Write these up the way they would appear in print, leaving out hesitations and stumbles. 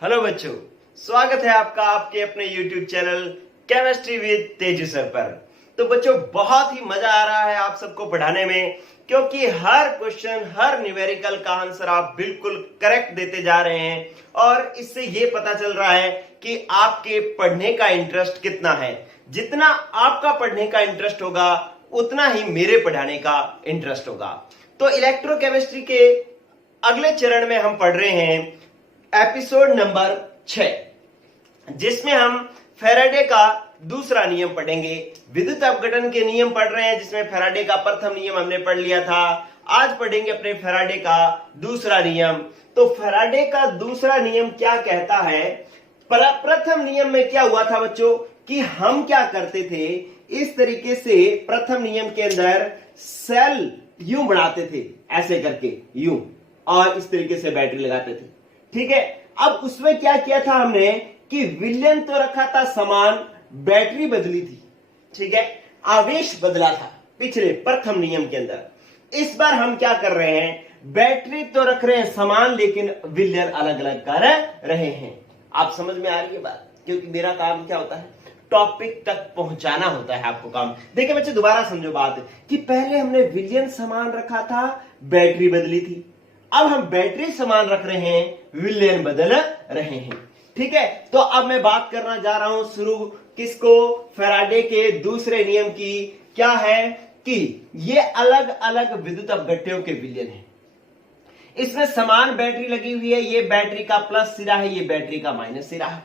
Hello बच्चों, स्वागत है आपका आपके अपने YouTube channel chemistry with Teju sir पर। तो बच्चों, बहुत ही मजा आ रहा है आप सबको पढ़ाने में, क्योंकि हर क्वेश्चन, हर न्यूमेरिकल का आंसर आप बिल्कुल करेक्ट देते जा रहे हैं और इससे ये पता चल रहा है कि आपके पढ़ने का इंटरेस्ट कितना है। जितना आपका पढ़ने का इंटरेस्ट होगा उतना ही मेरे पढ़ाने का इंटरेस्ट होगा। तो इलेक्ट्रोकेमिस्ट्री के अगले चरण में हम पढ़ रहे हैं एपिसोड नंबर 6, जिसमें हम फैराडे का दूसरा नियम पढ़ेंगे। विद्युत अपघटन के नियम पढ़ रहे हैं, जिसमें फैराडे का प्रथम नियम हमने पढ़ लिया था। आज पढ़ेंगे अपने फैराडे का दूसरा नियम। तो फैराडे का दूसरा नियम क्या कहता है? प्रथम नियम में क्या हुआ था बच्चों कि हम क्या करते थे, इस तरीके से प्रथम नियम के अंदर सेल यूं बनाते थे, ऐसे करके यूं, और इस तरीके से बैटरी लगाते थे। ठीक है, अब उसमें क्या किया था हमने कि विलयन तो रखा था समान, बैटरी बदली थी। ठीक है, आवेश बदला था पिछले प्रथम नियम के अंदर। इस बार हम क्या कर रहे हैं, बैटरी तो रख रहे हैं समान, लेकिन विलयन अलग अलग कर रहे हैं। आप समझ में आ रही है बात? क्योंकि मेरा काम क्या होता है, टॉपिक तक पहुंचाना होता है आपको काम। देखिए बच्चे, दोबारा समझो बात कि पहले हमने विलयन समान रखा था, बैटरी बदली थी। अब हम बैटरी समान रख रहे हैं, विलयन बदल रहे हैं। ठीक है, तो अब मैं बात करना जा रहा हूं शुरू किसको, फैराडे के दूसरे नियम की। क्या है कि ये अलग अलग विद्युत अपघट्यों के विलयन है। इसमें समान बैटरी लगी हुई है, ये बैटरी का प्लस सिरा है, ये बैटरी का माइनस सिरा है।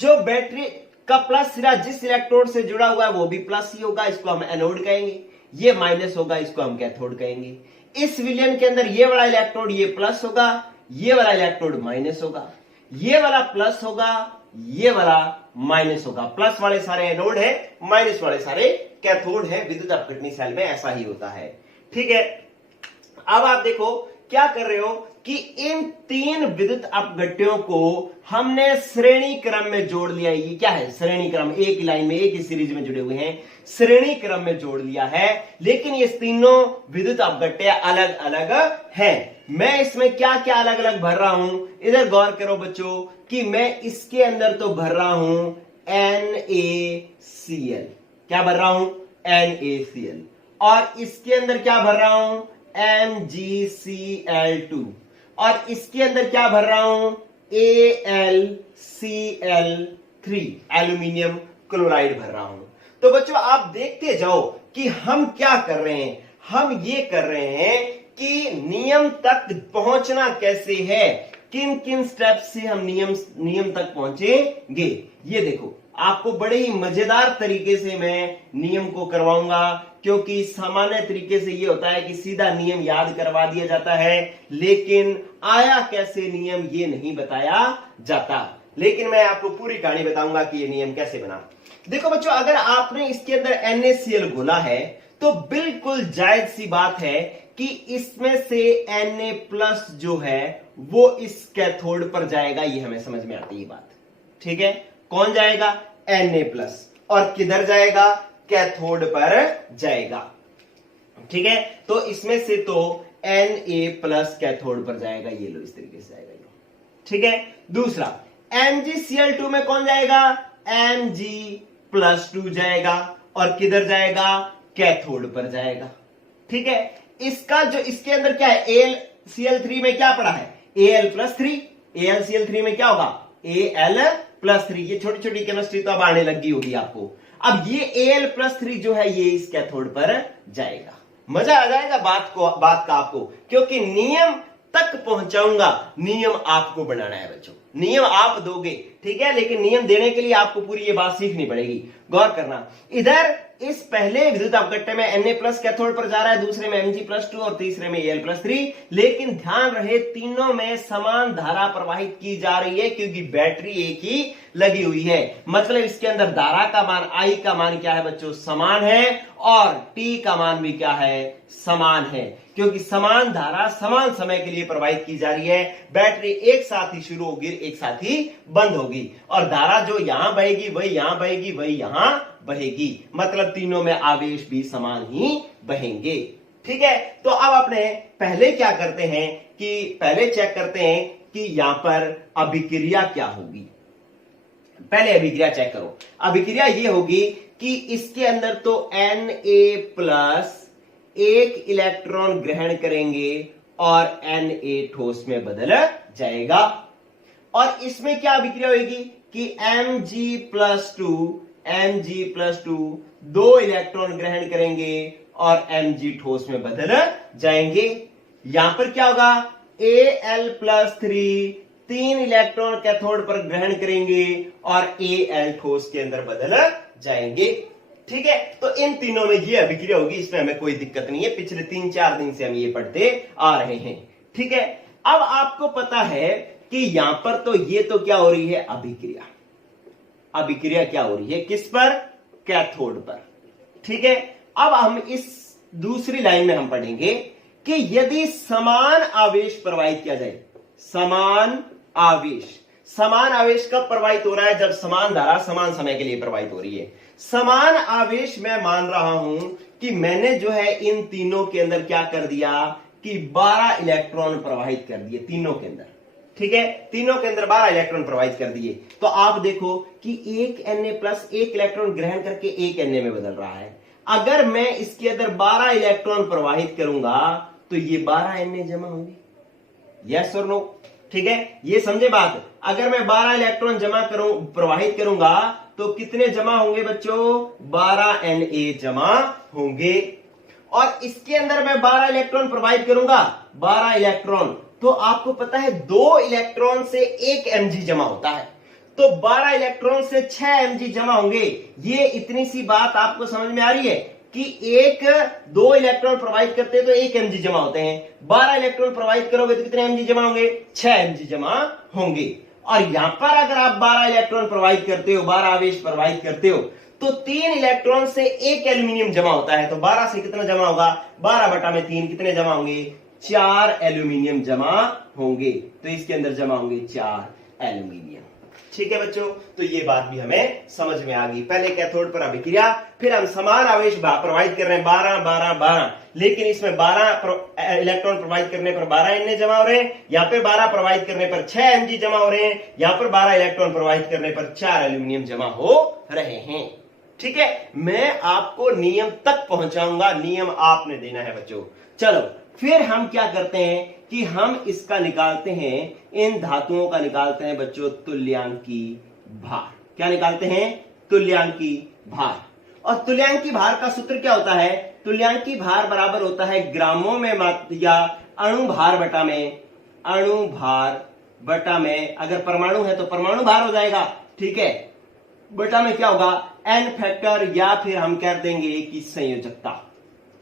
जो बैटरी का प्लस सिरा जिस इलेक्ट्रोड से जुड़ा हुआ है वो भी प्लस ही होगा, इसको हम एनोड कहेंगे। ये माइनस होगा, इसको हम कैथोड कहेंगे। इस विलयन के अंदर ये वाला इलेक्ट्रोड ये प्लस होगा, ये वाला इलेक्ट्रोड माइनस होगा, ये वाला प्लस होगा, ये वाला माइनस होगा। प्लस वाले सारे एनोड है, माइनस वाले सारे कैथोड है। विद्युत अपघटनी सेल में ऐसा ही होता है। ठीक है, अब आप देखो क्या कर रहे हो कि इन तीन विद्युत अपघट्यों को हमने श्रेणी क्रम में जोड़ लिया। ये क्या है, श्रेणी क्रम, एक ही लाइन में एक ही सीरीज में जुड़े हुए हैं, श्रेणी क्रम में जोड़ लिया है। लेकिन ये तीनों विद्युत अपघट्य अलग अलग हैं। मैं इसमें क्या क्या अलग अलग भर रहा हूं, इधर गौर करो बच्चों कि मैं इसके अंदर तो भर रहा हूं NaCl। क्या भर रहा हूं, NaCl। और इसके अंदर क्या भर रहा हूं, MgCl2। और इसके अंदर क्या भर रहा हूं, AlCl3, एल्यूमिनियम क्लोराइड भर रहा हूं। तो बच्चों आप देखते जाओ कि हम क्या कर रहे हैं। हम ये कर रहे हैं कि नियम तक पहुंचना कैसे है, किन किन स्टेप्स से हम नियम तक पहुंचेंगे। ये देखो, आपको बड़े ही मजेदार तरीके से मैं नियम को करवाऊंगा, क्योंकि सामान्य तरीके से ये होता है कि सीधा नियम याद करवा दिया जाता है, लेकिन आया कैसे नियम ये नहीं बताया जाता। लेकिन मैं आपको पूरी कहानी बताऊंगा कि ये नियम कैसे बना। देखो बच्चों, अगर आपने इसके अंदर NaCl घोला है तो बिल्कुल जायज सी बात है कि इसमें से Na+ जो है वो इस कैथोड पर जाएगा। ये हमें समझ में आती है बात। ठीक है, कौन जाएगा, Na+, और किधर जाएगा, कैथोड पर जाएगा। ठीक है, तो इसमें से तो Na+ कैथोड पर जाएगा। ये लो, इस तरीके से जाएगा ये। ठीक है, दूसरा MgCl2 में कौन जाएगा, Mg+2 जाएगा, और किधर जाएगा, कैथोड पर जाएगा। ठीक है, इसका जो इसके अंदर क्या है, AlCl3 में क्या पड़ा है, Al+3। AlCl3 में क्या होगा, Al+3। ये छोटी छोटी केमिस्ट्री तो अब आने लगी होगी आपको। अब ये Al+3 जो है ये इस कैथोड पर जाएगा। मजा आ जाएगा बात का आपको, क्योंकि नियम तक पहुंचाऊंगा। नियम आपको बनाना है बच्चों, नियम आप दोगे। ठीक है, लेकिन नियम देने के लिए आपको पूरी ये बात सीखनी पड़ेगी। गौर करना, इधर इस पहले विद्युत अपघट्य में Na+ कैथोड पर जा रहा है, दूसरे में Mg+2 और तीसरे में Al+3। लेकिन ध्यान रहे, तीनों में समान धारा प्रवाहित की जा रही है, क्योंकि बैटरी एक ही लगी हुई है। मतलब इसके अंदर धारा का मान, I का मान क्या है बच्चों, समान है, और T का मान भी क्या है, समान है। क्योंकि समान धारा समान समय के लिए प्रवाहित की जा रही है। बैटरी एक साथ ही शुरू होगी, एक साथ ही बंद होगी, और धारा जो यहां बहेगी वही यहां बहेगी, वही यहां बहेगी। मतलब तीनों में आवेश भी समान ही बहेंगे। ठीक है, तो अब अपने पहले क्या करते हैं कि पहले चेक करते हैं कि यहां पर अभिक्रिया क्या होगी। पहले अभिक्रिया चेक करो। अभिक्रिया ये होगी कि इसके अंदर तो Na+ एक इलेक्ट्रॉन ग्रहण करेंगे और Na ठोस में बदल जाएगा। और इसमें क्या अभिक्रिया होगी कि Mg+2 दो इलेक्ट्रॉन ग्रहण करेंगे और Mg ठोस में बदल जाएंगे। यहां पर क्या होगा, Al+3 तीन इलेक्ट्रॉन कैथोड पर ग्रहण करेंगे और Al ठोस के अंदर बदल जाएंगे। ठीक है, तो इन तीनों में ये अभिक्रिया होगी, इसमें हमें कोई दिक्कत नहीं है। पिछले 3-4 दिन से हम ये पढ़ते आ रहे हैं। ठीक है, अब आपको पता है कि यहां पर तो ये तो क्या हो रही है, अभिक्रिया। अभिक्रिया क्या हो रही है, किस पर, कैथोड पर। ठीक है, अब हम इस दूसरी लाइन में हम पढ़ेंगे कि यदि समान आवेश प्रवाहित किया जाए, समान आवेश कब प्रवाहित हो रहा है, जब समान धारा समान समय के लिए प्रवाहित हो रही है। समान आवेश मैं मान रहा हूं कि मैंने जो है इन तीनों के अंदर क्या कर दिया कि 12 इलेक्ट्रॉन प्रवाहित कर दिए तीनों के अंदर। ठीक है, तीनों के अंदर 12 इलेक्ट्रॉन प्रवाहित कर दिए। तो आप देखो कि एक Na+ एक इलेक्ट्रॉन ग्रहण करके एक Na में बदल रहा है। अगर मैं इसके अंदर 12 इलेक्ट्रॉन प्रवाहित करूंगा तो ये 12 Na जमा होंगे, यस और नो। ठीक है, ये समझे बात। अगर मैं 12 इलेक्ट्रॉन प्रवाहित करूंगा तो कितने जमा होंगे बच्चों, 12 Na जमा होंगे। और इसके अंदर मैं 12 इलेक्ट्रॉन प्रवाहित करूंगा, 12 इलेक्ट्रॉन, तो आपको पता है 2 इलेक्ट्रॉन से 1 Mg जमा होता है, तो 12 इलेक्ट्रॉन से 6 Mg जमा होंगे। ये इतनी सी बात आपको समझ में आ रही है कि 2 इलेक्ट्रॉन प्रवाहित करते हैं तो 1 Mg जमा होते हैं। 12 इलेक्ट्रॉन प्रवाहित करोगे तो कितने Mg जमा होंगे, 6 Mg जमा होंगे। और यहां पर अगर आप 12 इलेक्ट्रॉन प्रवाहित करते हो, 12 आवेश प्रवाहित करते हो, तो 3 इलेक्ट्रॉन से 1 एल्यूमिनियम जमा होता है। तो 12 से कितना जमा होगा, 12/3 कितने जमा होंगे, 4 एल्यूमिनियम जमा होंगे। तो इसके अंदर जमा होंगे 4 एल्यूमिनियम। ठीक है बच्चों, तो ये बात भी हमें समझ में आ गई। पहले कैथोड पर अभिक्रिया, फिर हम समान आवेश प्रवाहित कर रहे हैं 12, लेकिन इसमें 12 इलेक्ट्रॉन प्रवाहित करने पर 12 Na जमा हो रहे हैं, यहाँ पे 12 प्रवाहित करने पर 6 Mg जमा हो रहे हैं, यहाँ पर 12 इलेक्ट्रॉन प्रवाहित करने पर 4 एल्यूमिनियम जमा हो रहे हैं। ठीक है, मैं आपको नियम तक पहुंचाऊंगा, नियम आपने देना है बच्चों। चलो फिर हम क्या करते हैं कि हम इसका निकालते हैं, इन धातुओं का निकालते हैं बच्चों तुल्यांकी भार। क्या निकालते हैं, तुल्यांकी भार। और तुल्यांकी भार का सूत्र क्या होता है, तुल्यांकी भार बराबर होता है ग्रामों में या अणु भार बटा में, अणु भार बटा में, अगर परमाणु है तो परमाणु भार हो जाएगा। ठीक है, बटा में क्या होगा, n फैक्टर, या फिर हम कह देंगे कि संयोजकता।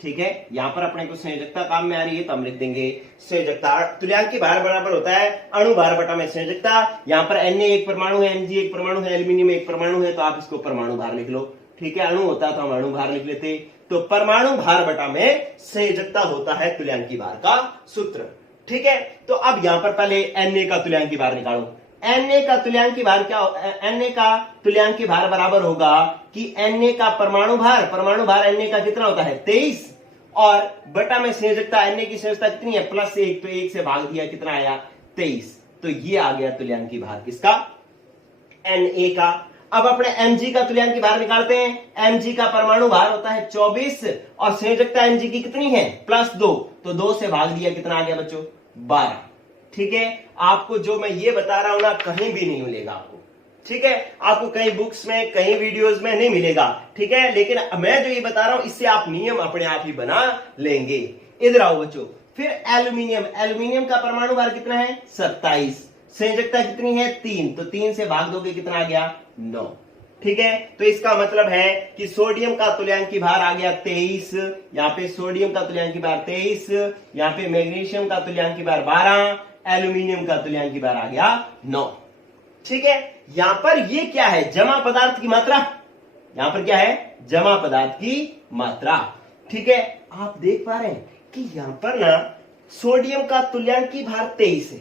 ठीक है, यहां पर अपने को संयोजकता काम में आ रही है तो हम लिख देंगे संयोजकता। तुल्यांकी भार बराबर होता है अणु भार बटा में संयोजकता। यहां पर Na एक परमाणु है, Mg एक परमाणु है, एल्यूमिनियम एक परमाणु है, तो आप इसको परमाणु भार लिख लो। ठीक है, अणु होता तो हम अणु भार लिख लेते। तो परमाणु भार बटा में संयोजकता होता है तुल्यांकी भार का सूत्र। ठीक है, तो अब यहां पर पहले Na का तुल्यांकी भार निकालो। Na का तुल्यांकी भार क्या, Na का तुल्यांकी भार बराबर होगा कि Na का परमाणु भार Na का कितना होता है 23, और बटा में संयोजकता, Na की संयोजकता कितनी है +1, तो 1 से भाग दिया, कितना आया 23। तो ये आ गया तुल्यांकी भार किसका, Na का। अब अपने Mg का तुल्यांकी भार निकालते हैं। Mg का परमाणु भार होता है 24 और संयोजकता Mg की कितनी है +2, तो 2 से भाग दिया, कितना आ गया बच्चों 12। ठीक है, आपको जो मैं ये बता रहा हूं ना कहीं भी नहीं मिलेगा आपको। ठीक है, आपको कहीं बुक्स में, कहीं वीडियोस में नहीं मिलेगा। ठीक है, लेकिन मैं जो ये बता रहा हूं इससे आप नियम अपने आप ही बना लेंगे। इधर आओ बच्चों, फिर एल्यूमिनियम का परमाणु भार कितना है 27, संयोजकता कितनी है 3, तो 3 से भाग दोगे, कितना आ गया 9। ठीक है, तो इसका मतलब है कि सोडियम का तुल्यांकी भार आ गया 23, यहाँ पे सोडियम का तुल्यांकी भार 23, यहाँ पे मैग्नीशियम का तुल्यांकी भार 12, एल्यूमिनियम का तुल्यांकी भार आ गया 9। ठीक है, यहां पर ये क्या है, जमा पदार्थ की मात्रा। यहां पर क्या है, जमा पदार्थ की मात्रा। ठीक है, आप देख पा रहे हैं कि यहां पर ना सोडियम का तुल्यांकी भार 23 है,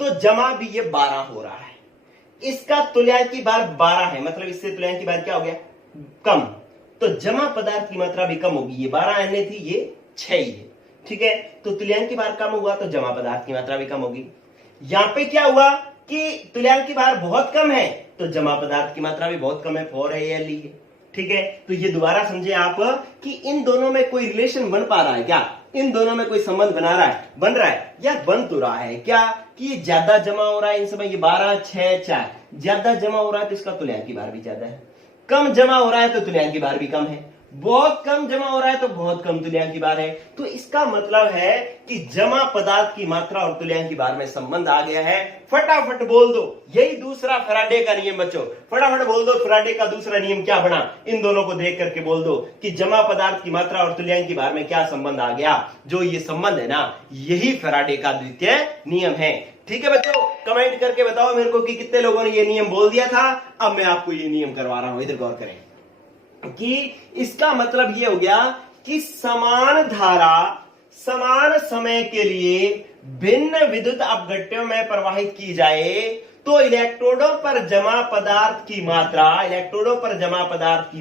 तो जमा भी ये 12 हो रहा है। इसका तुल्यांकी भार 12 है, मतलब इससे तुल्यांकी भार क्या हो गया कम, तो जमा पदार्थ की मात्रा भी कम होगी। ये 12 Na थी, ये 6 ही है, ठीक है, तो तुल्यांकी भार कम हुआ तो जमा पदार्थ की मात्रा भी कम होगी। यहां पे क्या हुआ कि तुल्यांकी भार बहुत कम है तो जमा पदार्थ की मात्रा भी बहुत कम है, 4ALE है। ठीक है, तो ये दोबारा समझे आप कि इन दोनों में कोई रिलेशन बन पा रहा है क्या, इन दोनों में कोई संबंध बन रहा है या बन तो रहा है क्या कि ये ज्यादा जमा हो रहा है इन समय, ये 12, 6, 4 ज्यादा जमा हो रहा है तो इसका तुल्यांकी भार भी ज्यादा है, कम जमा हो रहा है तो तुल्यांकी भार भी कम है, बहुत कम जमा हो रहा है तो बहुत कम तुल्यांकी भार है। तो इसका मतलब है कि जमा पदार्थ की मात्रा और तुल्यांकी भार में संबंध आ गया है। फटाफट बोल दो, यही दूसरा फैराडे का नियम बच्चों, फटाफट बोल दो फैराडे का दूसरा नियम क्या बना, इन दोनों को देख करके बोल दो कि जमा पदार्थ की मात्रा और तुल्यांकी भार में क्या संबंध आ गया। जो ये संबंध है ना, यही फैराडे का द्वितीय नियम है। ठीक है बच्चों, कमेंट करके बताओ मेरे को कि कितने लोगों ने ये नियम बोल दिया था। अब मैं आपको ये नियम करवा रहा हूं, इधर गौर करें कि इसका मतलब ये हो गया कि समान धारा समान समय के लिए भिन्न विद्युत अपघट्यों में प्रवाहित की जाए तो इलेक्ट्रोडों पर जमा पदार्थ की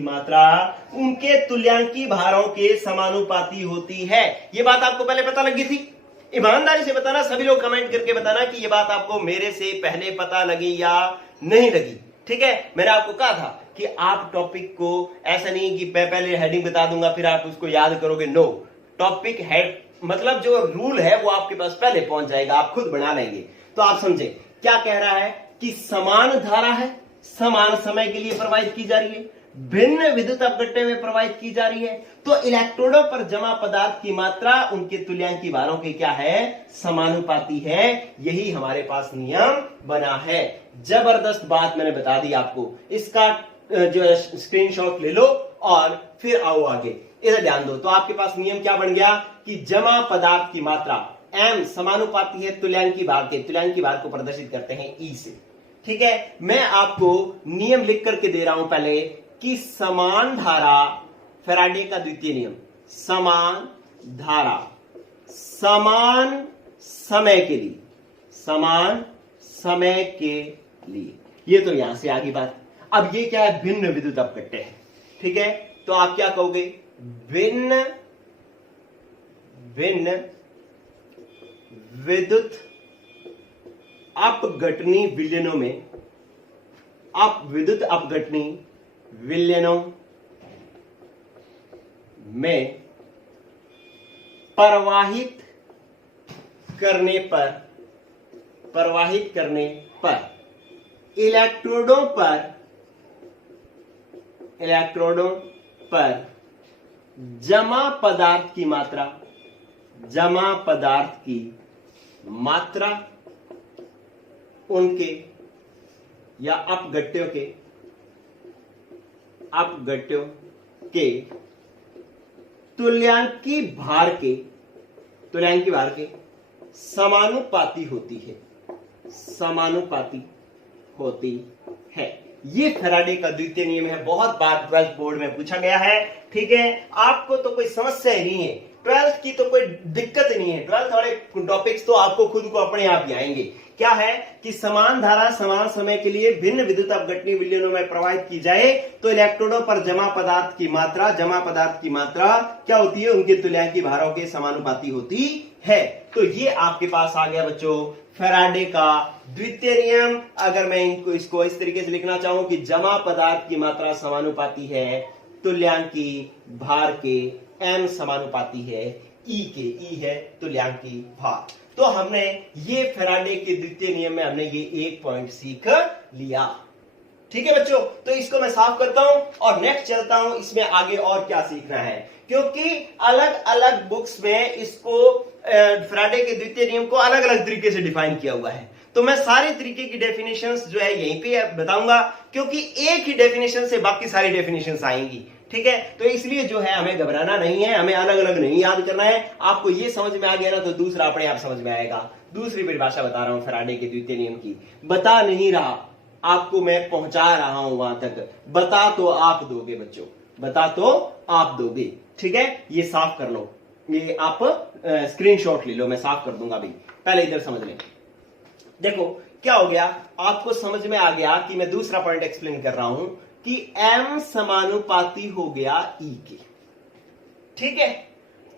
मात्रा उनके तुल्यांकी भारों के समानुपाती होती है। ये बात आपको पहले पता लगी थी? ईमानदारी से बताना, सभी लोग कमेंट करके बताना कि ये बात आपको मेरे से पहले पता लगी या नहीं लगी। ठीक है, मैंने आपको कहा था कि आप टॉपिक को ऐसा नहीं कि मैं पहले हेडिंग बता दूंगा फिर आप उसको याद करोगे। नो, टॉपिक हेड मतलब जो रूल है वो आपके पास पहले पहुंच जाएगा, आप खुद बना लेंगे। तो आप समझे क्या कह रहा है कि समान धारा है, समान समय के लिए प्रवाहित की जा रही है, भिन्न विद्युत अपघट्य में प्रवाहित की जा रही है, तो इलेक्ट्रोडों पर जमा पदार्थ की मात्रा उनके तुल्यांकी भारों के क्या है, समानुपाती है। यही हमारे पास नियम बना है। जबरदस्त बात मैंने बता दी आपको, इसका जो स्क्रीनशॉट ले लो और फिर आओ आगे, इधर ध्यान दो। तो आपके पास नियम क्या बन गया कि जमा पदार्थ की मात्रा m समानुपाती है तुल्यांकी भार के, तुल्यांकी भार को प्रदर्शित करते हैं E से। ठीक है, मैं आपको नियम लिख करके दे रहा हूं पहले कि समान धारा, फैराडे का द्वितीय नियम, समान धारा समान समय के लिए, समान समय के लिए, ये तो यहां से आगे बात। अब ये क्या है, भिन्न विद्युत अपघट्य है। ठीक है, तो आप क्या कहोगे, भिन्न विद्युत अपघटनी विलयनों में, विद्युत अपघटनी विलयनों में प्रवाहित करने पर इलेक्ट्रोडों पर जमा पदार्थ की मात्रा उनके या अपघट्यों के तुल्यांकी भार के समानुपाती होती है। ये फैराडे का द्वितीय नियम है, बहुत बार 12th बोर्ड में पूछा गया है। ठीक है, आपको तो कोई समस्या ही नहीं है, 12th की तो कोई दिक्कत ही नहीं है। 12th वाले टॉपिक्स तो आपको खुद को अपने आप ही आएंगे। क्या है कि समान धारा समान समय के लिए भिन्न विद्युत अपघटनी विलयनों में प्रवाहित की जाए तो इलेक्ट्रोडों पर जमा पदार्थ की मात्रा क्या होती है, उनके तुल्यांकी भारों के समानुपाती होती है। तो ये आपके पास आ गया बच्चों फैराडे का द्वितीय नियम। अगर मैं इसको इस तरीके से लिखना चाहूं कि जमा पदार्थ की मात्रा समानुपाती है तुल्यांकी भार के, m समानुपाती है E के, E है तुल्यांकी भार। तो हमने ये फैराडे के द्वितीय नियम में हमने ये एक पॉइंट सीख लिया। ठीक है बच्चों, तो इसको मैं साफ करता हूं और नेक्स्ट चलता हूं इसमें आगे और क्या सीखना है, क्योंकि अलग अलग बुक्स में इसको फैराडे के द्वितीय नियम को अलग अलग तरीके से डिफाइन किया हुआ है। तो मैं सारे तरीके की डेफिनेशंस जो है यहीं पे बताऊंगा, क्योंकि एक ही डेफिनेशन से बाकी सारी डेफिनेशंस आएंगी। ठीक है, तो इसलिए जो है हमें घबराना नहीं है, हमें अलग अलग नहीं याद करना है। आपको ये समझ में आ गया ना तो दूसरा अपने आप समझ में आएगा। दूसरी परिभाषा बता रहा हूं फैराडे के द्वितीय नियम की, बता नहीं रहा आपको, मैं पहुंचा रहा हूं वहां तक। बता तो आप दोगे बच्चों, बता तो आप दोगे। ठीक है, ये साफ कर लो, ये आप स्क्रीनशॉट ले लो, मैं साफ कर दूंगा अभी। पहले इधर समझ लें। देखो क्या हो गया, आपको समझ में आ गया कि मैं दूसरा पॉइंट एक्सप्लेन कर रहा हूं कि m समानुपाती हो गया E के। ठीक है,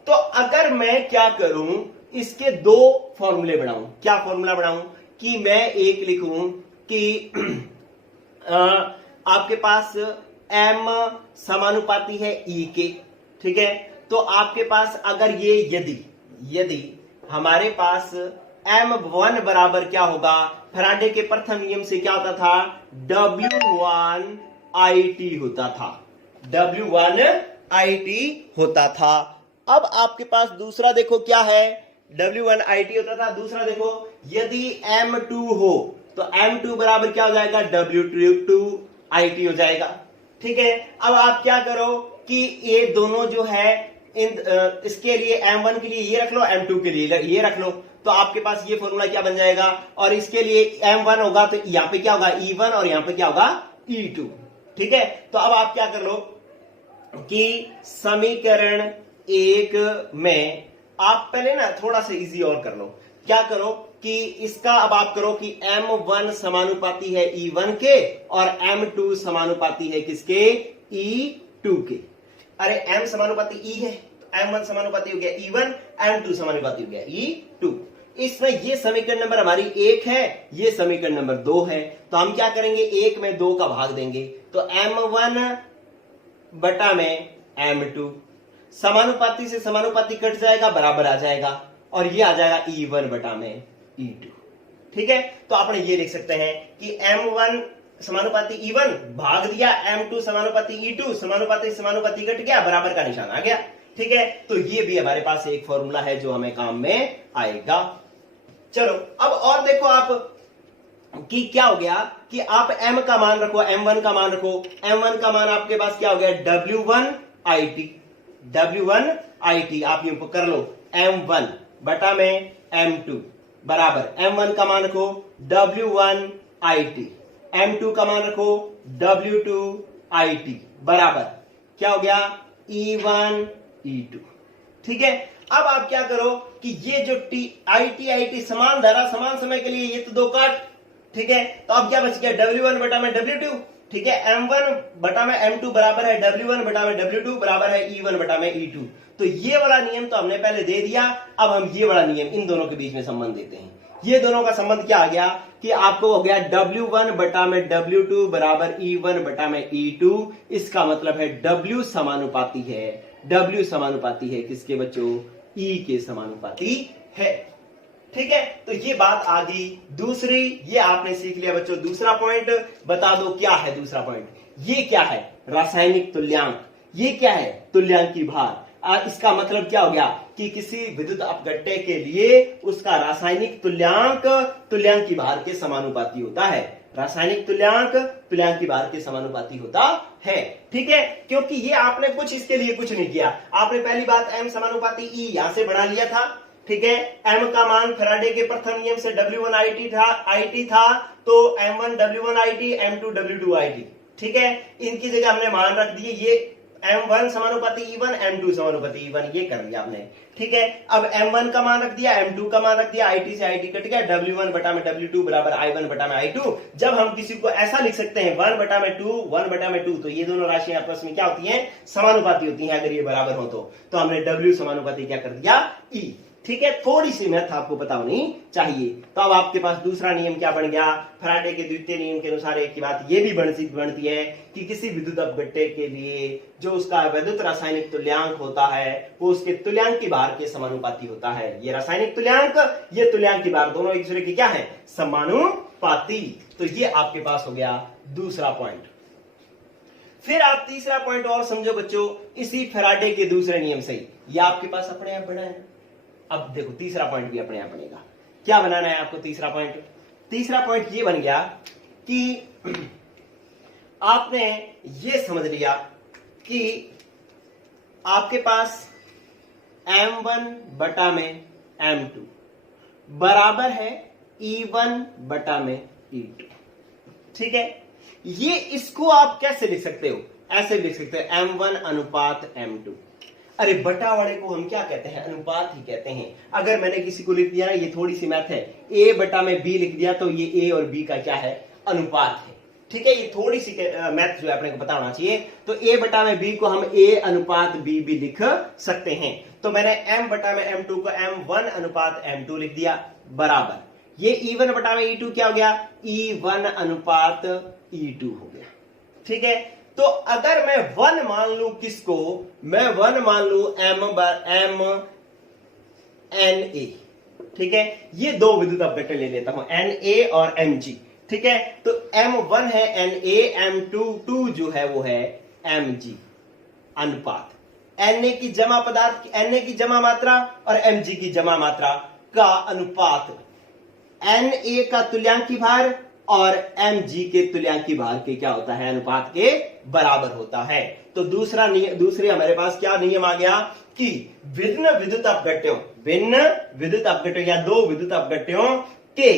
तो अगर मैं क्या करूं, इसके दो फॉर्मूले बनाऊं। क्या फॉर्मूला बनाऊं कि मैं एक लिखूं कि आपके पास m समानुपाती है E के, ठीक है। तो आपके पास अगर ये यदि हमारे पास M1 बराबर क्या होगा, फैराडे के प्रथम नियम से क्या होता था, W1IT होता था, W1IT होता था। अब आपके पास दूसरा देखो क्या है, W1IT होता था। दूसरा देखो, यदि M2 हो तो M2 बराबर क्या हो जाएगा, W2IT हो जाएगा, ठीक है। अब आप क्या करो कि ये दोनों जो है इसके लिए M1 के लिए ये रख लो, M2 के लिए ये रख लो, तो आपके पास ये फॉर्मूला क्या बन जाएगा। और इसके लिए M1 होगा तो यहां पे क्या होगा, E1, और यहां पे क्या होगा, E2, ठीक है। तो अब आप क्या कर लो कि समीकरण 1 में आप पहले ना थोड़ा सा इजी और कर लो। क्या करो कि इसका अब आप करो कि M1 समानुपाती है E1 के और M2 समानुपाती है किसके, E2 के। अरे M समानुपाती E है तो M1 समानुपाती हो गया E1, M2 समानुपाती हो गया E2। इसमें ये समीकरण नंबर हमारी 1 है, ये समीकरण नंबर 2 है। तो हम क्या करेंगे, 1 में 2 का भाग देंगे, तो M1 बटा में M2, समानुपाती से समानुपाती कट जाएगा, बराबर आ जाएगा, और ये आ जाएगा E1 बटा में E2, ठीक है। तो આપણે ये लिख सकते हैं कि M1 समानुपाती E1 भाग दिया M2 समानुपाती E2, समानुपाती समानुपाती कट गया, बराबर का निशान आ गया, ठीक है। तो ये भी हमारे पास एक फॉर्मूला है जो हमें काम में आएगा। चलो अब और देखो आप कि क्या हो गया कि आप M का मान रखो, M1 का मान रखो। M1 का मान आपके पास क्या हो गया, W1IT आप ये कर लो, M1 बटा में M2 बराबर, M1 का मान रखो W1IT, M2 का मान रखो W2IT बराबर क्या हो गया, E1 E2, ठीक है। अब आप क्या करो कि ये जो IT समान धारा समान समय के लिए ये तो दो काट, ठीक है। तो अब क्या बच गया, W1 बटा में W2, ठीक है। M1 बटा में M2 बराबर है W1 बटा में W2 बराबर है E1 बटा में E2। तो ये वाला नियम तो हमने पहले दे दिया, अब हम ये वाला नियम इन दोनों के बीच में संबंध देते हैं। ये दोनों का संबंध क्या आ गया कि आपको हो गया W1 बटा में W2 बराबर E1 बटा में E2। इसका मतलब है W समानुपाती है किसके बच्चों, E के समानुपाती है, ठीक है। तो ये बात आ गई। दूसरी ये आपने सीख लिया बच्चों। दूसरा पॉइंट बता दो क्या है दूसरा पॉइंट, ये क्या है, रासायनिक तुल्यांक। ये क्या है, तुल्यांकी भार। इसका मतलब क्या हो गया कि किसी विद्युत अपघट्य के लिए उसका रासायनिक तुल्यांकी भार के समानुपाती होता है। रासायनिक तुल्यांकी भार के समानुपाती होता है, ठीक है। क्योंकि ये आपने कुछ इसके लिए कुछ नहीं किया, आपने पहली बात M समानुपाती E यहां से बना लिया था, ठीक है। M का मान फैराडे के प्रथम नियम से W1IT था, तो M1 W1IT, M2 W2IT, ठीक है। इनकी जगह हमने मान रख दिए, ये M1 समानुपाती E1, M2 समानुपाती E1, ये कर दिया आपने, ठीक है। अब M1 का मान रख दिया, M2 का मान रख दिया, IT से IT कट गया, W1 बटा में W2 बराबर I1 बटा में I2। जब हम किसी को ऐसा लिख सकते हैं 1 बटा में 2, 1 बटा में 2, तो ये दोनों राशियां आपस में क्या होती हैं, समानुपाती होती हैं। अगर ये बराबर हो तो हमने W समानुपाती क्या कर दिया, E, ठीक है। थोड़ी सी मैथ आपको पता होनी चाहिए। तो अब आपके पास दूसरा नियम क्या बन गया, फैराडे के द्वितीय नियम के अनुसार एक की बात ये भी बनती है कि किसी विद्युत अपघट्य के लिए जो उसका विद्युत रासायनिक तुल्यांक होता है वो उसके तुल्यांकी भार के समानुपाती होता है। ये रासायनिक तुल्यांक, ये तुल्यांकी भार दोनों एक दूसरे के क्या है, समानुपाती। तो ये आपके पास हो गया दूसरा पॉइंट। फिर आप तीसरा पॉइंट और समझो बच्चों, इसी फैराडे के दूसरे नियम से। ये आपके पास अपने आप बना है। अब देखो तीसरा पॉइंट भी अपने आप बनेगा। क्या बनाना है आपको तीसरा पॉइंट, तीसरा पॉइंट ये बन गया कि आपने ये समझ लिया कि आपके पास M1 बटा में M2 बराबर है E1 बटा में E2, ठीक है। ये इसको आप कैसे लिख सकते हो, ऐसे लिख सकते हैं M1 अनुपात M2। अरे बटा वाले को हम क्या कहते हैं, अनुपात ही कहते हैं। अगर मैंने किसी को लिख दिया ना, ये थोड़ी सी मैथ है, A बटा में B लिख दिया तो ये A और B का क्या है, अनुपात है, ठीक है, ये थोड़ी सी मैथ जो है अपने को पता होना चाहिए। तो a बटा में b को हम a अनुपात b भी लिख सकते हैं। तो मैंने m बटा में m2 को m1 अनुपात m2 लिख दिया, बराबर ये E1 बटा में E2 क्या हो गया, E1 अनुपात E2 हो गया। ठीक है, तो अगर मैं 1 मान लू किसको, मैं 1 मान लू m Na, ठीक है, ये दो विद्युत अपघट्य ले लेता हूं Na और Mg। ठीक है, तो M1 है Na, M2 जो है वो है Mg अनुपात Na की जमा पदार्थ, Na की जमा मात्रा और Mg की जमा मात्रा का अनुपात Na का तुल्यांकी भार और Mg के तुल्यांकी भार के क्या होता है, अनुपात के बराबर होता है। तो दूसरे हमारे पास क्या नियम आ गया कि भिन्न विद्युत अपघट्यों या दो विद्युत अपघट्यों के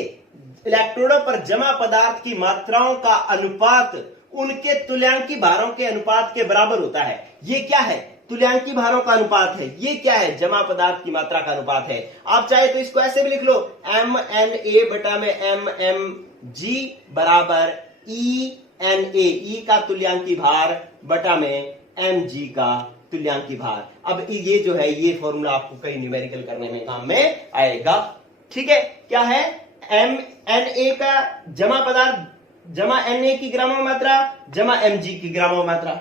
इलेक्ट्रोडों पर जमा पदार्थ की मात्राओं का अनुपात उनके तुल्यांकी भारों के अनुपात के बराबर होता है। ये क्या है, तुल्यांकी भारों का अनुपात है। ये क्या है, जमा पदार्थ की मात्रा का अनुपात है। आप चाहे तो इसको ऐसे भी लिख लो, MNA बटा में MMG बराबर ENA, E का तुल्यांकी भार बटा में Mg का तुल्यांकी भार। अब ये जो है ये फॉर्मूला आपको कई न्यूमेरिकल करने में काम में आएगा। ठीक है, क्या है, MNA का जमा पदार्थ जमा Na की ग्रामों मात्रा जमा Mg की ग्रामों मात्रा,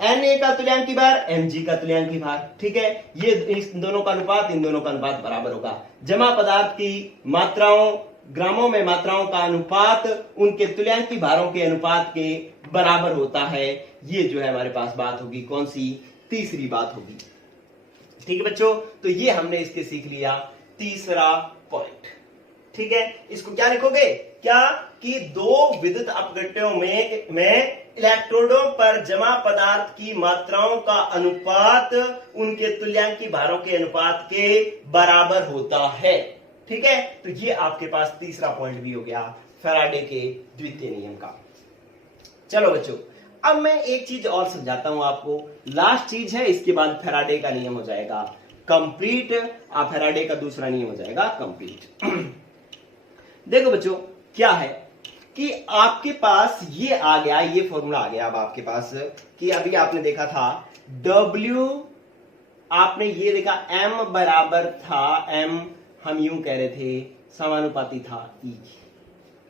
Na का तुल्यांकी भार Mg का तुल्यांकी भार। ठीक है, ये इस दोनों का अनुपात इन दोनों का अनुपात बराबर होगा। जमा पदार्थ की मात्राओं ग्रामों में मात्राओं का अनुपात उनके तुल्यांकी भारों के अनुपात के बराबर होता है। ये जो है हमारे पास बात होगी, कौन सी, तीसरी बात होगी। ठीक है बच्चों, तो ये हमने इसके सीख लिया तीसरा पॉइंट। ठीक है, इसको क्या लिखोगे, क्या कि दो विद्युत अपघट्यों में इलेक्ट्रोडों पर जमा पदार्थ की मात्राओं का अनुपात उनके तुल्यांकी भारों के अनुपात के बराबर होता है। ठीक है, तो ये आपके पास तीसरा पॉइंट भी हो गया फैराडे के द्वितीय नियम का। चलो बच्चों, अब मैं एक चीज और समझाता हूं आपको, लास्ट चीज है, इसके बाद फैराडे का नियम हो जाएगा कंप्लीट। फैराडे का दूसरा नियम हो जाएगा कंप्लीट। देखो बच्चों, क्या है कि आपके पास ये आ गया, ये फॉर्मूला आ गया अब आपके पास, कि अभी आपने देखा था W, आपने ये देखा M बराबर था, M हम यूं कह रहे थे समानुपाती था E।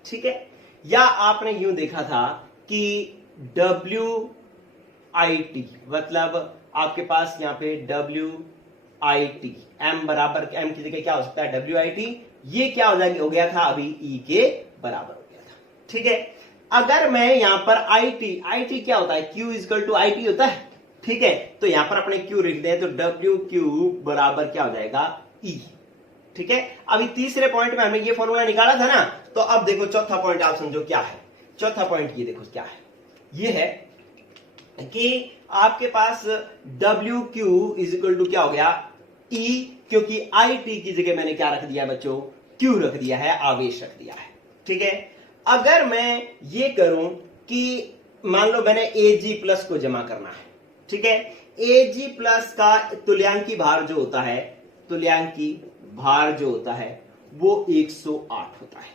ठीक है, या आपने यूं देखा था कि WIT, मतलब आपके पास यहां पे WIT, M बराबर, M की जगह क्या हो सकता है WIT, ये क्या हो गया था अभी E के बराबर हो गया था। ठीक है, अगर मैं यहां पर IT क्या होता है, Q इक्वल टू IT होता है। ठीक है, तो यहां पर अपने Q लिख दें तो WQ बराबर क्या हो जाएगा E। ठीक है, अभी तीसरे पॉइंट में हमने ये फॉर्मूला निकाला था ना, तो अब देखो चौथा पॉइंट आप समझो क्या है। चौथा पॉइंट ये देखो क्या है, ये है कि आपके पास WQ इज इक्वल टू क्या हो गया E, क्योंकि IT की जगह मैंने क्या रख दिया बच्चों, Q रख दिया है, आवेश रख दिया है। ठीक है, अगर मैं ये करूं कि मान लो मैंने Ag प्लस को जमा करना है। ठीक है, Ag प्लस का तुल्यांकी भार जो होता है, तुल्यांकी भार जो होता है वो 108 होता है।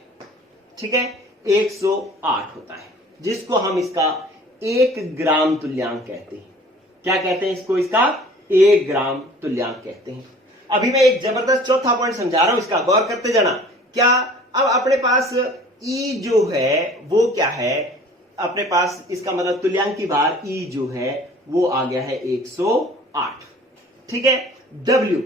ठीक है, 108 होता है, जिसको हम इसका 1 ग्राम तुल्यांक कहते हैं। क्या कहते हैं इसको, इसका 1 ग्राम तुल्यांक कहते हैं। अभी मैं एक जबरदस्त चौथा पॉइंट समझा रहा हूं, इसका गौर करते जाना। क्या, अब अपने पास E जो है वो क्या है, अपने पास इसका मतलब तुल्यांकी भार E जो है वो आ गया है 108। ठीक है, W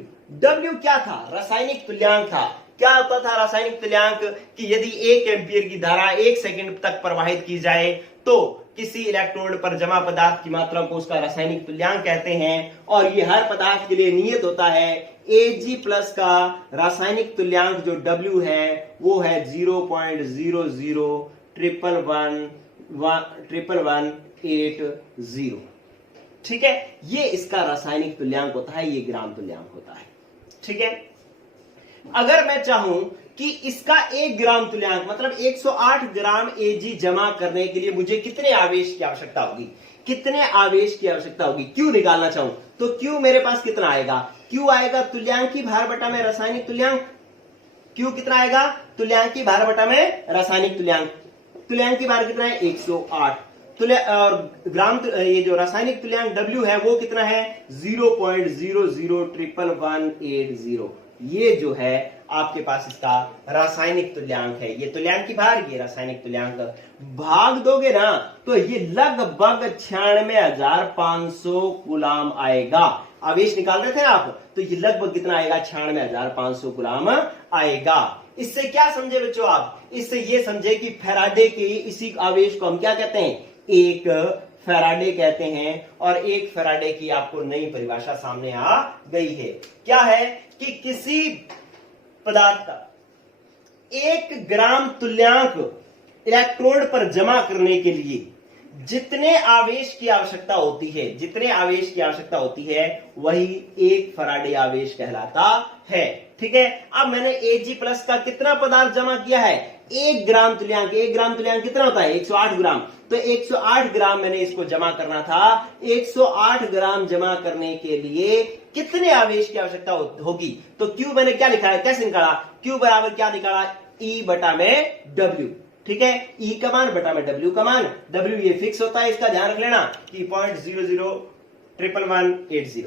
क्या था, रासायनिक तुल्यांक था। क्या होता था रासायनिक तुल्यांक, कि यदि 1 एम्पीयर की धारा 1 सेकंड तक प्रवाहित की जाए तो किसी इलेक्ट्रोड पर जमा पदार्थ की मात्रा को उसका रासायनिक तुल्यांक कहते हैं। और ये हर पदार्थ के लिए नियत होता है। Ag प्लस का रासायनिक तुल्यांक जो W है वो है 0.00111180। ठीक है, ये इसका रासायनिक तुल्यांक होता है, ये ग्राम तुल्यांक होता है। ठीक है, अगर मैं चाहूं कि इसका 1 ग्राम तुल्यांक मतलब 108 ग्राम Ag जमा करने के लिए मुझे कितने आवेश की आवश्यकता होगी, कितने आवेश की आवश्यकता होगी, Q निकालना चाहूं तो Q मेरे पास कितना आएगा, Q आएगा तुल्यांकी भार बटा में रासायनिक तुल्यांक। Q कितना आएगा, तुल्यांकी भार बटा में रासायनिक तुल्यांक। तुल्यांक की भार कितना है 108। और ये जो रासायनिक तुल्यांक W है वो कितना है 0.001180। ये जो है आपके पास इसका रासायनिक तुल्यांक है। ये तुल्यांक की भार, ये रासायनिक तुल्यांक। भाग दोगे ना तो ये लगभग 96,500 कूलाम आएगा। आवेश निकाल रहे थे आप, तो ये लगभग कितना आएगा 96,500 कूलाम आएगा। इससे क्या समझे बच्चों आप? इससे ये समझे कि फैराडे के इसी आवेश को हम क्या कहते हैं, एक फैराडे कहते हैं। और एक फैराडे की आपको नई परिभाषा सामने आ गई है। क्या है कि किसी पदार्थ का 1 ग्राम तुल्यांक इलेक्ट्रोड पर जमा करने के लिए जितने आवेश की आवश्यकता होती है, जितने आवेश की आवश्यकता होती है, वही एक फैराडे आवेश कहलाता है। ठीक है, अब मैंने Ag+ का कितना पदार्थ जमा किया है 1 ग्राम तुल्यांक। 1 ग्राम तुल्यांक कितना होता है 108 ग्राम। तो 108 ग्राम मैंने इसको जमा करना था। 108 ग्राम जमा करने के लिए कितने आवेश की आवश्यकता होगी? तो Q मैंने क्या लिखा है, कैसे निकाला? Q बराबर क्या निकाला, E बटा में W। ठीक है, E का मान बटा में W का मान। W ये फिक्स होता है, इसका ध्यान रख लेना कि 0.001180।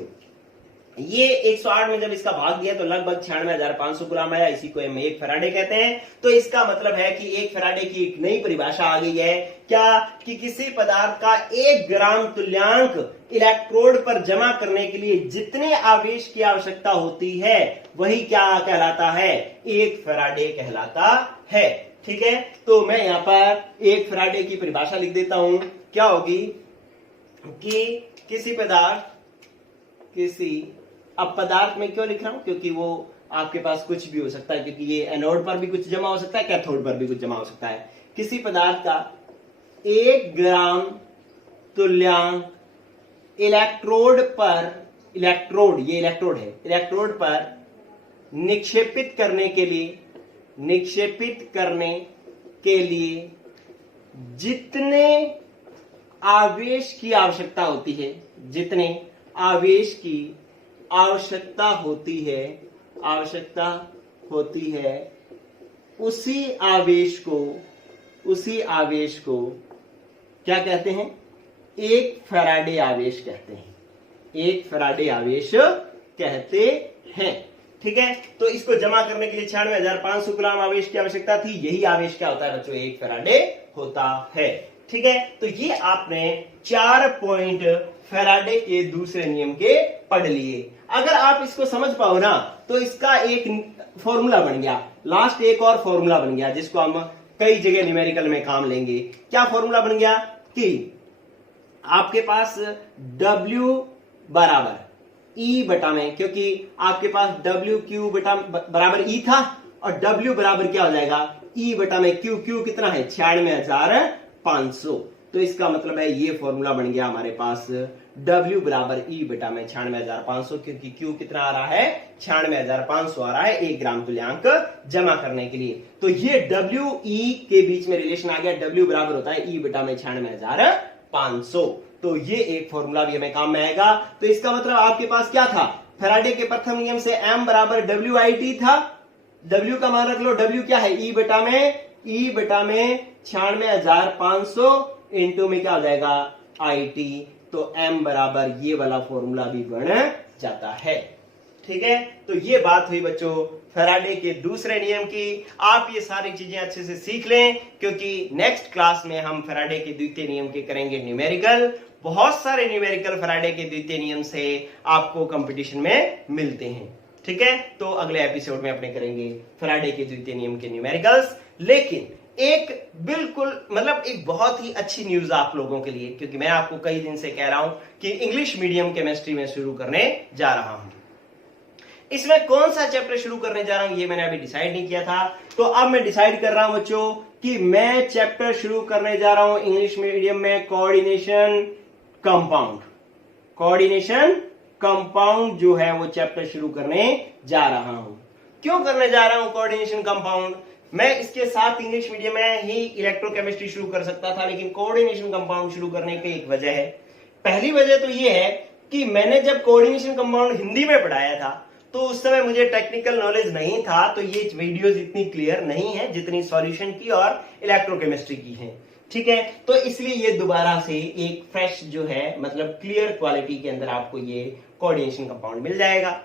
ये 108 में जब इसका भाग दिया तो लगभग 96,500 कूलाम आया। इसी को हम एक फैराडे कहते हैं। तो इसका मतलब है कि एक फैराडे की एक नई परिभाषा आ गई है। क्या कि किसी पदार्थ का 1 ग्राम तुल्यांक इलेक्ट्रोड पर जमा करने के लिए जितने आवेश की आवश्यकता होती है वही क्या कहलाता है, एक फैराडे कहलाता है। ठीक है, तो मैं यहां पर एक फैराडे की परिभाषा लिख देता हूं। क्या होगी कि किसी अब पदार्थ में क्यों लिख रहा हूं, क्योंकि वो आपके पास कुछ भी हो सकता है, क्योंकि ये एनोड पर भी कुछ जमा हो सकता है, कैथोड पर भी कुछ जमा हो सकता है। किसी पदार्थ का 1 ग्राम तुल्यांक इलेक्ट्रोड पर, ये इलेक्ट्रोड है, इलेक्ट्रोड पर निक्षेपित करने के लिए जितने आवेश की आवश्यकता होती है, जितने आवेश की आवश्यकता होती है, उसी आवेश को क्या कहते हैं, एक फैराडे आवेश कहते हैं। एक फैराडे आवेश कहते हैं। ठीक है, तो इसको जमा करने के लिए 96,500 कूलाम आवेश की आवश्यकता थी। यही आवेश क्या होता है बच्चों, एक फैराडे होता है। ठीक है, तो ये आपने 4 पॉइंट फैराडे के दूसरे नियम के पढ़ लिए। अगर आप इसको समझ पाओ ना तो इसका एक फॉर्मूला बन गया, लास्ट एक और फॉर्मूला बन गया जिसको हम कई जगह न्यूमेरिकल में काम लेंगे। क्या फॉर्मूला बन गया कि आपके पास W बराबर E बटा में, क्योंकि आपके पास WQ बराबर E था, और W बराबर क्या हो जाएगा E बटा में Q। Q कितना है 96,500। तो इसका मतलब है ये फॉर्मूला बन गया हमारे पास W बराबर E बटा में 96,500, क्योंकि Q कितना आ रहा है 96,500 आ रहा है 1 ग्राम तुल्यांक जमा करने के लिए। तो ये W E के बीच में रिलेशन आ गया। W बराबर होता है E बटा में 96,500। तो ये एक फॉर्मूला भी हमें काम में आएगा। तो इसका मतलब आपके पास क्या था, फैराडे के प्रथम नियम से M बराबर WIT था। W का मान रख लो, W क्या है E बटा में 96,500 इंटू में क्या हो जाएगा IT। तो M बराबर ये वाला फॉर्मूला भी बन जाता है। ठीक है, तो ये बात हुई बच्चों फैराडे के दूसरे नियम की। आप ये सारी चीजें अच्छे से सीख लें, क्योंकि नेक्स्ट क्लास में हम फैराडे के द्वितीय नियम के करेंगे न्यूमेरिकल। बहुत सारे न्यूमेरिकल फैराडे के द्वितीय नियम से आपको कंपटीशन में मिलते हैं। ठीक है, तो अगले एपिसोड में अपने करेंगे फैराडे के द्वितीय नियम के न्यूमेरिकल्स। लेकिन एक बिल्कुल मतलब एक बहुत ही अच्छी न्यूज आप लोगों के लिए, क्योंकि मैं आपको कई दिन से कह रहा हूं कि इंग्लिश मीडियम केमिस्ट्री में शुरू करने जा रहा हूं। इसमें कौन सा चैप्टर शुरू करने जा रहा हूं ये मैंने अभी डिसाइड नहीं किया था। तो अब मैं डिसाइड कर रहा हूं बच्चों कि मैं चैप्टर शुरू करने जा रहा हूं इंग्लिश मीडियम में कोऑर्डिनेशन कंपाउंड जो है वो चैप्टर शुरू करने जा रहा हूं। क्यों करने जा रहा हूं कोऑर्डिनेशन कंपाउंड? मैं इसके साथ इंग्लिश मीडियम में ही इलेक्ट्रोकेमिस्ट्री शुरू कर सकता था, लेकिन कोऑर्डिनेशन कंपाउंड शुरू करने की एक वजह है। पहली वजह तो ये है कि मैंने जब कोऑर्डिनेशन कंपाउंड हिंदी में पढ़ाया था तो उस समय मुझे टेक्निकल नॉलेज नहीं था, तो ये वीडियोस इतनी क्लियर नहीं है जितनी सॉल्यूशन की और इलेक्ट्रोकेमिस्ट्री की है। ठीक है, तो इसलिए ये दोबारा से एक फ्रेश जो है मतलब क्लियर क्वालिटी के अंदर आपको ये कोऑर्डिनेशन कंपाउंड मिल जाएगा।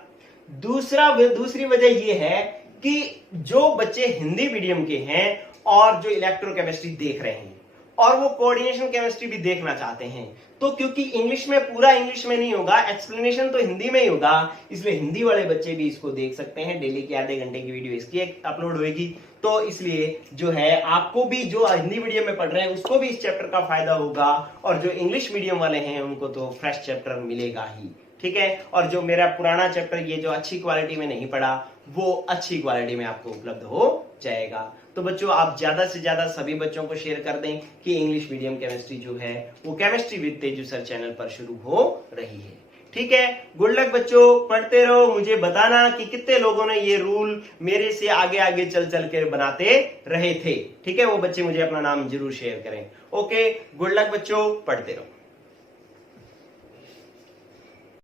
दूसरी वजह ये है कि जो बच्चे हिंदी मीडियम के हैं और जो इलेक्ट्रोकेमिस्ट्री देख रहे हैं और वो कोऑर्डिनेशन केमिस्ट्री भी देखना चाहते हैं, तो क्योंकि इंग्लिश में पूरा इंग्लिश में नहीं होगा, एक्सप्लेनेशन तो हिंदी में ही होगा, इसलिए हिंदी वाले बच्चे भी इसको देख सकते हैं। डेली की आधे घंटे की वीडियो इसकी अपलोड होगी, तो इसलिए जो है आपको भी जो हिंदी मीडियम में पढ़ रहे हैं उसको भी इस चैप्टर का फायदा होगा, और जो इंग्लिश मीडियम वाले हैं उनको तो फ्रेश चैप्टर मिलेगा ही। ठीक है, और जो मेरा पुराना चैप्टर ये जो अच्छी क्वालिटी में नहीं पढ़ा वो अच्छी क्वालिटी में आपको उपलब्ध हो जाएगा। तो बच्चों आप ज्यादा से ज्यादा सभी बच्चों को शेयर कर दें कि इंग्लिश मीडियम केमिस्ट्री जो है वो chemistry with Teju sir channel पर शुरू हो रही है। ठीक है, गुड लक बच्चों, पढ़ते रहो। मुझे बताना कि कितने लोगों ने ये रूल मेरे से आगे आगे चल चल के बनाते रहे थे। ठीक है, वो बच्चे मुझे अपना नाम जरूर शेयर करें। ओके, गुड लक बच्चों, पढ़ते रहो।